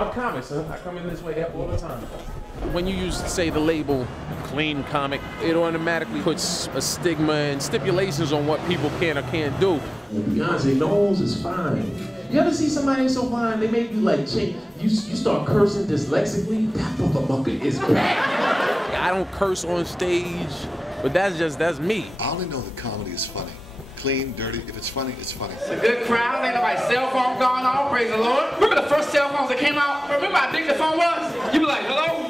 I'm comics, huh? I come in this way all the time. When you use, say, the label clean comic, it automatically puts a stigma and stipulations on what people can or can't do. Beyonce Knowles is fine. You ever see somebody so fine, they make you like change, you start cursing dyslexically? That motherfucker is bad. I don't curse on stage, but that's me. I only know that comedy is funny. Clean, dirty, if it's funny, it's funny. It's a good crowd, ain't nobody's cell phone going off, praise the Lord. Remember the first cell phones that came out? Remember how big the phone was? You be like, hello?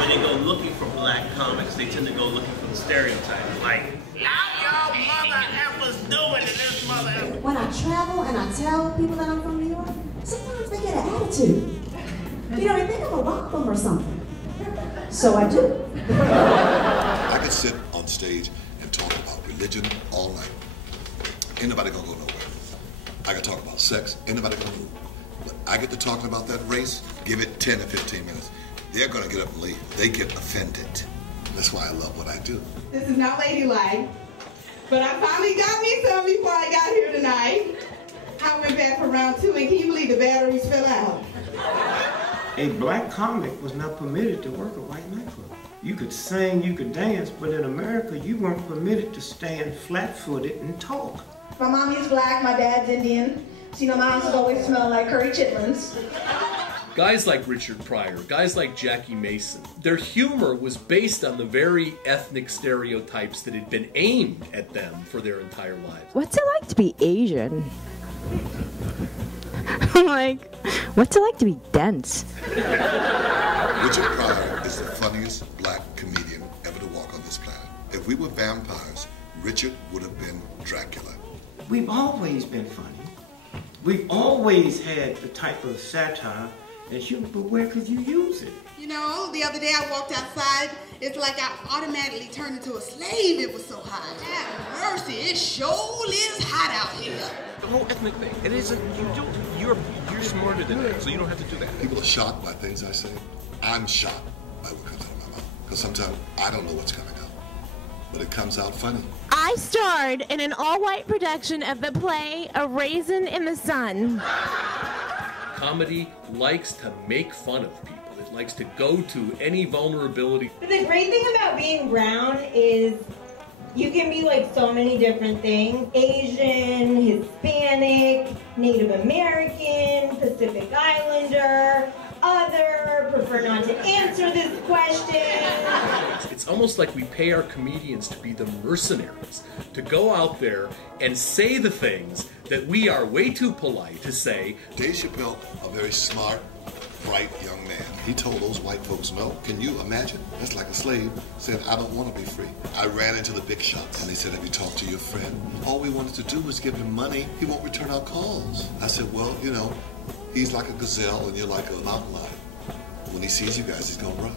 When they go looking for black comics, they tend to go looking for the stereotypes, like, how y'all mother effers doing in this mother effer? When I travel and I tell people that I'm from New York, sometimes they get an attitude. You know, they think I'm a rock them or something. So I do. I could sit on stage and talk about religion all night. Ain't nobody gonna go nowhere. I can talk about sex, ain't nobody gonna move. But I get to talking about that race, give it 10 or 15 minutes. They're gonna get up and leave. They get offended. That's why I love what I do. This is not ladylike, but I finally got me some before I got here tonight. I went back for round 2, and can you believe the batteries fell out? A black comic was not permitted to work a white nightclub. You could sing, you could dance, but in America, you weren't permitted to stand flat-footed and talk. My mommy's black, my dad's Indian. So, you know, my house has always smelled like curry chitlins. Guys like Richard Pryor, guys like Jackie Mason, their humor was based on the very ethnic stereotypes that had been aimed at them for their entire lives. What's it like to be Asian? Like, what's it like to be dense? Richard Pryor is the funniest black comedian ever to walk on this planet. If we were vampires, Richard would have been Dracula. We've always been funny. We've always had the type of satire and humor, but where could you use it? You know, the other day I walked outside, it's like I automatically turned into a slave. It was so hot. Have mercy, it sure is hot out here. The whole ethnic thing, it isn't, you're smarter than that, so you don't have to do that. People are shocked by things I say. I'm shocked by what comes out of my mouth. Because sometimes I don't know what's coming out. But it comes out funny. I starred in an all-white production of the play A Raisin in the Sun. Comedy likes to make fun of people. It likes to go to any vulnerability. But the great thing about being brown is you can be like so many different things. Asian, Hispanic, Native American, Pacific Islander, other, prefer not to answer this question. It's almost like we pay our comedians to be the mercenaries, to go out there and say the things that we are way too polite to say. Dave Chappelle, a very smart, bright young man. He told those white folks no. Can you imagine? That's like a slave said, I don't want to be free. I ran into the big shots and they said, have you talked to your friend? All we wanted to do was give him money. He won't return our calls. I said, well, you know, he's like a gazelle and you're like a mountain lion. When he sees you guys, he's gonna run.